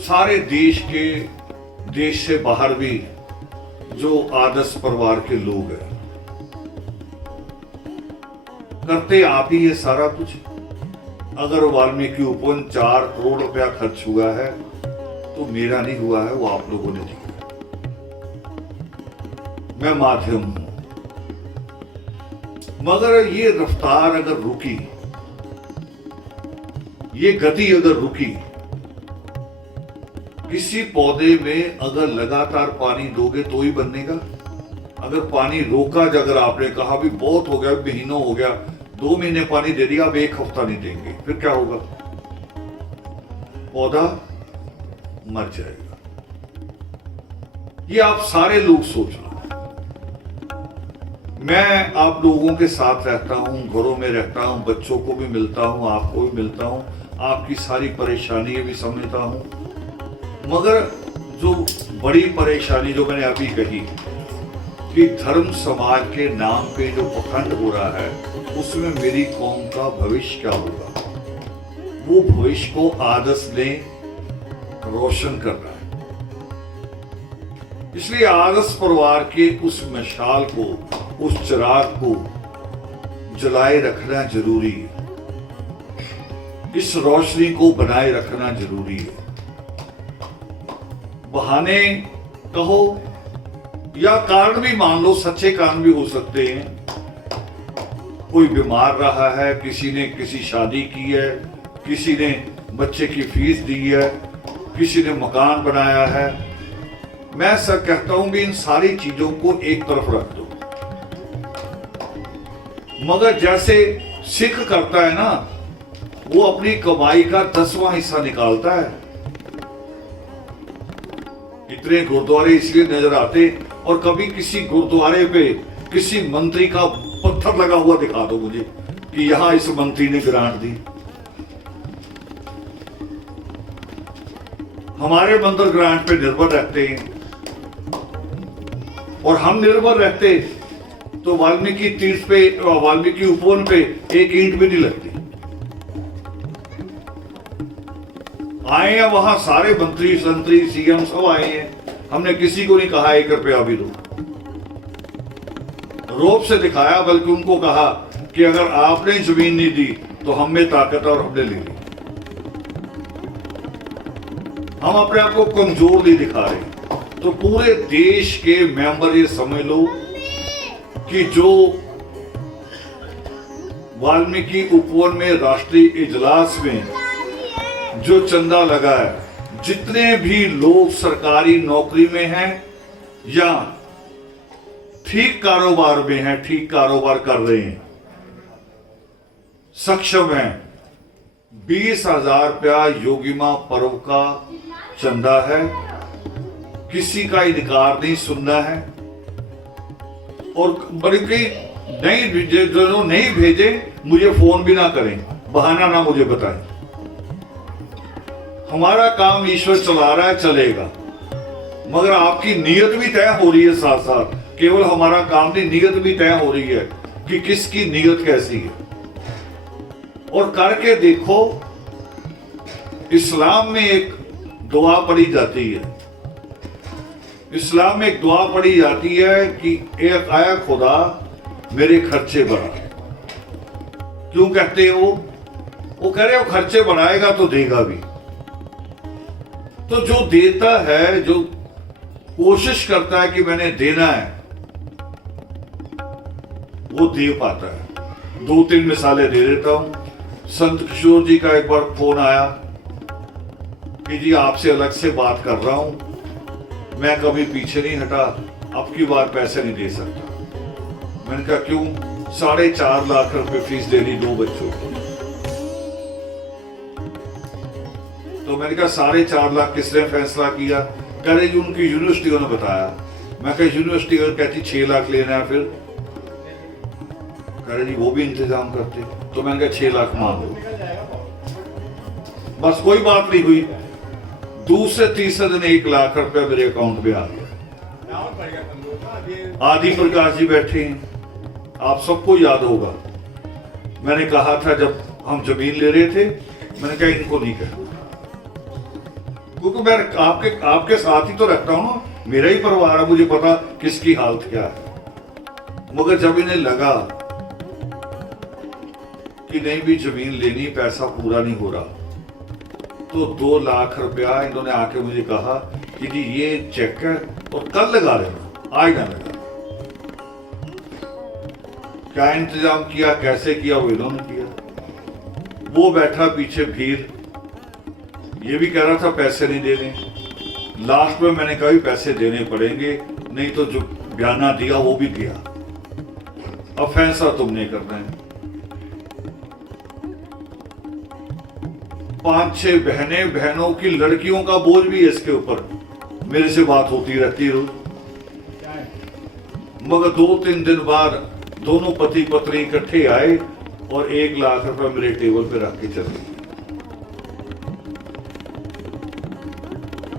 सारे देश से बाहर भी जो आदर्श परिवार के लोग हैं, करते आप ही ये सारा कुछ। अगर वाल्मीकि उपवन 4 करोड़ रुपया खर्च हुआ है तो मेरा नहीं हुआ है, वो आप लोगों ने दिया। मैं माध्यम हूं, मगर ये रफ्तार अगर रुकी, ये गति अगर रुकी, किसी पौधे में अगर लगातार पानी दोगे तो ही बनेगा। अगर पानी रोका, अगर आपने कहा भी बहुत हो गया, महीनों हो गया, 2 महीने पानी दे दिया, अब 1 हफ्ता नहीं देंगे, फिर क्या होगा? पौधा मर जाएगा। ये आप सारे लोग सोच लो। मैं आप लोगों के साथ रहता हूं, घरों में रहता हूं, बच्चों को भी मिलता हूं, आपको भी मिलता हूं, आपकी सारी परेशानियां भी समझता हूं, मगर जो बड़ी परेशानी जो मैंने अभी कही कि धर्म समाज के नाम पे जो पखंड हो रहा है, उसमें मेरी कौम का भविष्य क्या होगा? वो भविष्य को आदर्श ने रोशन कर रहा है। इसलिए आदर्श परिवार के उस मशाल को, उस चिराग को जलाए रखना जरूरी है। इस रोशनी को बनाए रखना जरूरी है। बहाने कहो या कारण भी मान लो, सच्चे कारण भी हो सकते हैं। कोई बीमार रहा है, किसी ने किसी शादी की है, किसी ने बच्चे की फीस दी है, किसी ने मकान बनाया है। मैं सर कहता हूं भी इन सारी चीजों को एक तरफ रख दो, मगर जैसे सिख करता है ना, वो अपनी कमाई का 10वां हिस्सा निकालता है। इतने गुरुद्वारे इसलिए नजर आते, और कभी किसी गुरुद्वारे पे किसी मंत्री का पत्थर लगा हुआ दिखा दो मुझे कि यहां इस मंत्री ने ग्रांट दी। हमारे मंदिर ग्रांट पे निर्भर रहते हैं, और हम निर्भर रहते तो वाल्मीकि तीर्थ पे, वाल्मीकि उपवन पे 1 ईंट भी नहीं लगती। आए हैं वहां सारे मंत्री, संतरी, सीएम सब आए हैं, हमने किसी को नहीं कहा 1 रुपया भी दो। रोब से दिखाया, बल्कि उनको कहा कि अगर आपने जमीन नहीं दी तो हम में ताकत और हमने ले ली। हम अपने आप को कमजोर नहीं दिखा रहे। तो पूरे देश के मेंबर ये समझ लो कि जो वाल्मीकि उपवन में राष्ट्रीय इजलास में जो चंदा लगा है, जितने भी लोग सरकारी नौकरी में हैं या ठीक कारोबार में हैं, ठीक कारोबार कर रहे हैं, सक्षम हैं, 20,000 रुपया योगी मां पर्व का चंदा है। किसी का इनकार नहीं सुनना है, और बल्कि नहीं, जो नहीं भेजे मुझे फोन भी ना करें, बहाना ना मुझे बताएं। हमारा काम ईश्वर चला रहा है, चलेगा, मगर आपकी नीयत भी तय हो रही है साथ साथ। केवल हमारा काम नहीं, नीयत भी तय हो रही है कि किसकी नीयत कैसी है। और करके देखो, इस्लाम में एक दुआ पढ़ी जाती है, इस्लाम में एक दुआ पढ़ी जाती है कि एक आया खुदा मेरे खर्चे बढ़ा। क्यों कहते हो? वो कह रहे हो खर्चे बढ़ाएगा तो देगा भी। तो जो देता है, जो कोशिश करता है कि मैंने देना है, वो दे पाता है। 2-3 मिसालें दे देता हूं। संत किशोर जी का एक बार फोन आया कि जी आपसे अलग से बात कर रहा हूं, मैं कभी पीछे नहीं हटा, अब की बार पैसे नहीं दे सकता। मैंने कहा क्यों? 4.5 लाख रुपए फीस देनी 2 बच्चों की। तो मैंने कहा 4.5 लाख किसने फैसला किया? कह रहे उनकी यूनिवर्सिटी ने बताया। मैं कहा यूनिवर्सिटी अगर कहती 6 लाख लेना है, फिर कह रहे जी वो भी इंतजाम करते। तो मैंने कहा 6 लाख मांग लो, बस कोई बात नहीं हुई। दूसरे तीसरे दिन 1 लाख रुपया मेरे अकाउंट में आ गया। आदि प्रकाश जी बैठे हैं, आप सबको याद होगा। मैंने कहा था जब हम जमीन ले रहे थे, मैंने कहा इनको नहीं कहना, क्योंकि मैं आपके साथ ही तो रहता हूँ ना, मेरा ही परिवार है, मुझे पता किसकी हालत क्या है। मगर जब इन्हें लगा कि नहीं भी जमीन लेनी, पैसा पूरा नहीं हो रहा, तो 2 लाख रुपया इन्होंने आके मुझे कहा कि जी ये चेक है और कल लगा लेना, आज ना लगा। क्या इंतजाम किया, कैसे किया, वो इन्होंने किया। वो बैठा पीछे भीड़, ये भी कह रहा था पैसे नहीं देने। लास्ट में मैंने कहा पैसे देने पड़ेंगे, नहीं तो जो बयाना दिया वो भी दिया, अब फैसला तुमने करना है। 5-6 बहनों की लड़कियों का बोझ भी है इसके ऊपर। मेरे से बात होती रहती रोज, मगर 2-3 दिन बाद दोनों पति पत्नी इकट्ठे आए और 1 लाख रुपए मेरे टेबल पे रख के चले।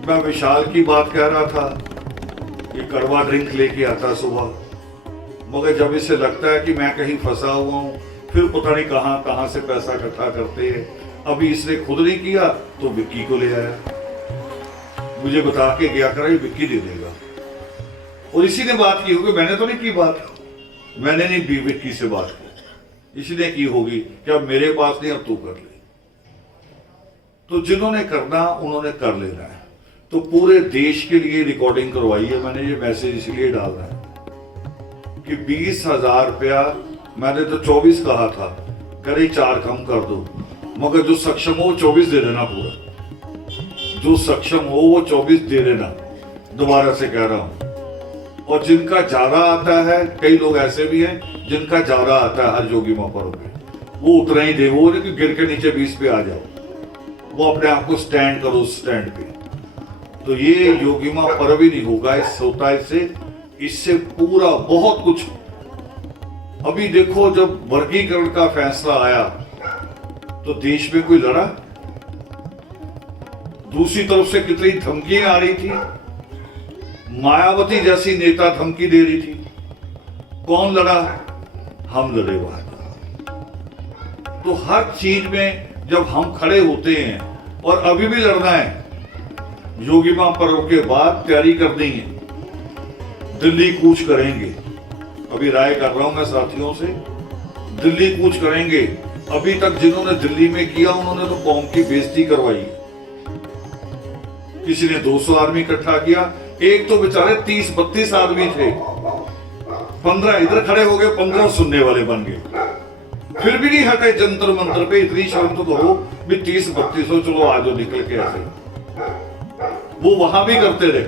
मैं विशाल की बात कह रहा था, ये कड़वा ड्रिंक लेके आता सुबह, मगर जब इसे लगता है कि मैं कहीं फंसा हुआ हूं, फिर पता नहीं कहां से पैसा इकट्ठा करते हैं। अभी इसने खुद नहीं किया तो विक्की को ले आया, मुझे बता के गया करा ये विक्की दे देगा। और इसी ने बात की होगी, मैंने तो नहीं की बात, मैंने नहीं विक्की से बात की, इसी ने की होगी कि अब मेरे पास नहीं, अब तू कर ले। तो जिन्होंने करना उन्होंने कर लेना है। तो पूरे देश के लिए रिकॉर्डिंग करवाई है मैंने, ये मैसेज इसलिए डाल रहा है कि 20,000 रुपया, मैंने तो 24 कहा था, करे 4 कम कर दो, मगर जो सक्षम हो वो 24 दे देना पूरा, जो सक्षम हो वो 24 दे देना, दोबारा से कह रहा हूं। और जिनका ज्यादा आता है, कई लोग ऐसे भी हैं जिनका ज्यादा आता है हर जोगी महापर्व पे, वो उतना ही दे, वो नहीं कि गिर के नीचे 20 पे आ जाओ, वो अपने आप को स्टैंड करो स्टैंड पे। तो ये योगी महापर्व ही नहीं होगा, होता है इससे पूरा बहुत कुछ। अभी देखो जब वर्गीकरण का फैसला आया तो देश में कोई लड़ा, दूसरी तरफ से कितनी धमकियां आ रही थी, मायावती जैसी नेता धमकी दे रही थी, कौन लड़ा, हम लड़े वहां। तो हर चीज में जब हम खड़े होते हैं, और अभी भी लड़ना है, योगी महापर्व के बाद तैयारी कर दी है, दिल्ली कूच करेंगे, अभी राय कर रहा हूं मैं साथियों से, दिल्ली कूच करेंगे। अभी तक जिन्होंने दिल्ली में किया उन्होंने तो कौम की बेइज्जती करवाई, किसी ने 200 आदमी इकट्ठा किया, एक तो बेचारे 30-32 आदमी थे, 15 इधर खड़े हो गए, 15 सुनने वाले बन गए, फिर भी नहीं हटे जंतर मंतर पे। इतनी शर्म तो करो भी 30-32 हो, चलो आज निकल के ऐसे, वो वहां भी करते रहे।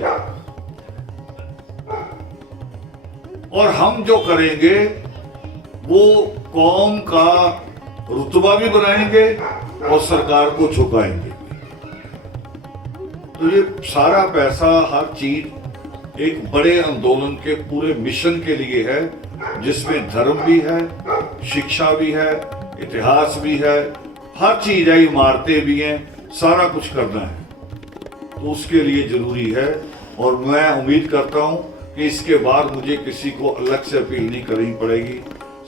और हम जो करेंगे वो कौम का रुतबा भी बनाएंगे और सरकार को झुकाएंगे। तो ये सारा पैसा, हर चीज एक बड़े आंदोलन के पूरे मिशन के लिए है, जिसमें धर्म भी है, शिक्षा भी है, इतिहास भी है, हर चीज है, इमारतें भी हैं, सारा कुछ करना है। तो उसके लिए जरूरी है, और मैं उम्मीद करता हूं कि इसके बाद मुझे किसी को अलग से अपील नहीं करनी पड़ेगी।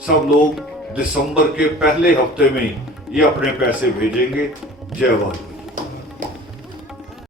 सब लोग दिसंबर के पहले हफ्ते में ही ये अपने पैसे भेजेंगे। जय वाहिनी।